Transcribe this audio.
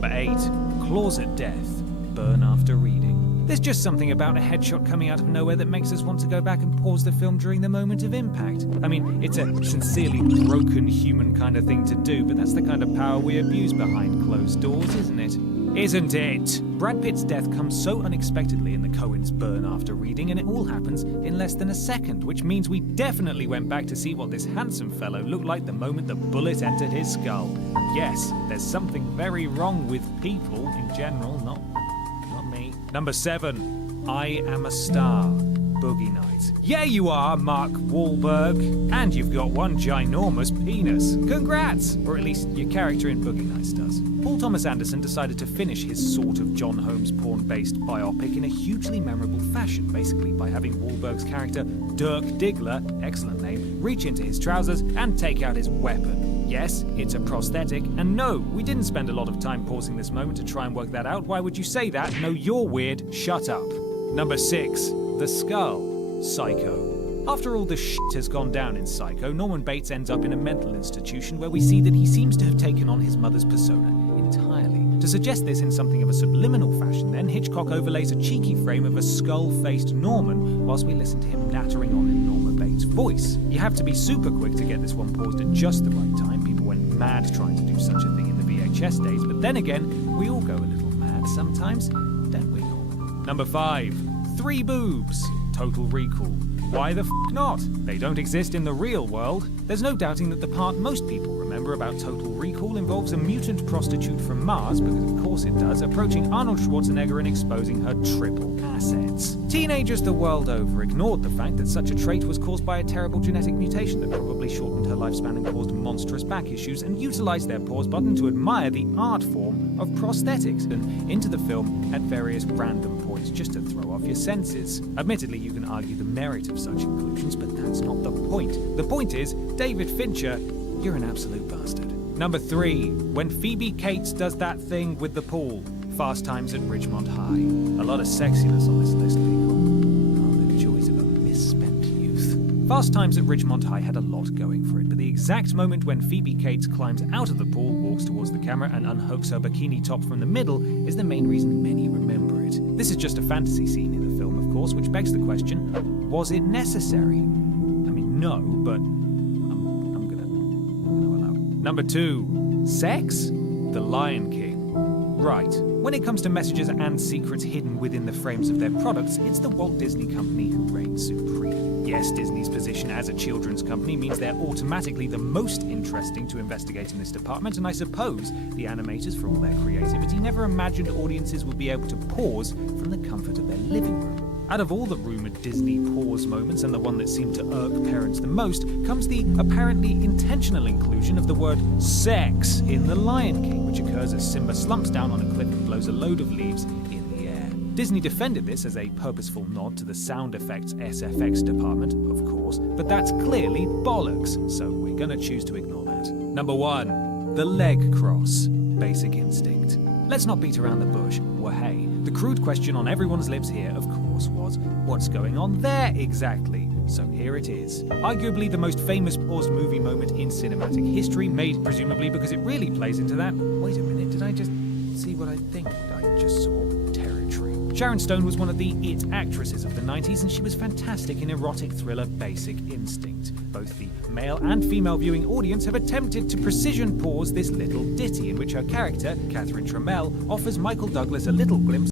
Number 8. Claws at death. Burn after reading. There's just something about a headshot coming out of nowhere that makes us want to go back and pause the film during the moment of impact. I mean, it's a sincerely broken human kind of thing to do, but that's the kind of power we abuse behind closed doors, isn't it? Isn't it? Brad Pitt's death comes so unexpectedly in the Coens' Burn after reading, and it all happens in less than a second, which means we definitely went back to see what this handsome fellow looked like the moment the bullet entered his skull. Yes, there's something very wrong with people in general, not me. Number 7. I Am a Star. Boogie Nights. Yeah, you are, Mark Wahlberg. And you've got one ginormous penis. Congrats! Or at least your character in Boogie Nights does. Paul Thomas Anderson decided to finish his sort of John Holmes porn-based biopic in a hugely memorable fashion, basically by having Wahlberg's character, Dirk Diggler, excellent name, reach into his trousers and take out his weapon. Yes, it's a prosthetic, and no, we didn't spend a lot of time pausing this moment to try and work that out. Why would you say that? No, you're weird. Shut up. Number 6. The Skull. Psycho. After all the shit has gone down in Psycho, Norman Bates ends up in a mental institution where we see that he seems to have taken on his mother's persona entirely. To suggest this in something of a subliminal fashion, then, Hitchcock overlays a cheeky frame of a skull-faced Norman whilst we listen to him nattering on in Norma Bates' voice. You have to be super quick to get this one paused at just the right time. People went mad trying to do such a thing in the VHS days, but then again, we all go a little mad sometimes, don't we, Norman? Number 5. 3 boobs. Total Recall. Why the f*** not? They don't exist in the real world. There's no doubting that the part most people remember about Total Recall involves a mutant prostitute from Mars, because of course it does, approaching Arnold Schwarzenegger and exposing her triple assets. Teenagers the world over ignored the fact that such a trait was caused by a terrible genetic mutation that probably shortened her lifespan and caused monstrous back issues, and utilized their pause button to admire the art form of prosthetics and into the film at various random points just to throw off your senses. Admittedly, you can argue the merit of such inclusions, but that's not the point. The point is, David Fincher, you're an absolute bastard. Number 3. When Phoebe Cates does that thing with the pool. Fast Times at Ridgemont High. A lot of sexiness on this list, people. Oh, the joys of a misspent youth. Fast Times at Ridgemont High had a lot going for it, but the exact moment when Phoebe Cates climbs out of the pool, walks towards the camera, and unhooks her bikini top from the middle is the main reason many remember it. This is just a fantasy scene in the film, of course, which begs the question, was it necessary? I mean, no, but I'm gonna allow it. Number 2. Sex? The Lion King. Right. When it comes to messages and secrets hidden within the frames of their products, it's the Walt Disney Company who reigns supreme. Yes, Disney's position as a children's company means they're automatically the most interesting to investigate in this department, and I suppose the animators, for all their creativity, never imagined audiences would be able to pause from the comfort of their living room. Out of all the rumoured Disney pause moments, and the one that seemed to irk parents the most, comes the apparently intentional inclusion of the word sex in The Lion King, which occurs as Simba slumps down on a cliff and blows a load of leaves in the air. Disney defended this as a purposeful nod to the sound effects SFX department, of course, but that's clearly bollocks, so we're gonna choose to ignore that. Number 1. The leg cross. Basic Instinct. Let's not beat around the bush. Well, hey, the crude question on everyone's lips here, of course, was, what's going on there exactly? So here it is. Arguably the most famous paused movie moment in cinematic history, made presumably because it really plays into that, wait a minute, did I just see what I think I just saw? Territory. Sharon Stone was one of the it actresses of the 90s, and she was fantastic in erotic thriller Basic Instinct. Both the male and female viewing audience have attempted to precision pause this little ditty in which her character, Catherine Trammell, offers Michael Douglas a little glimpse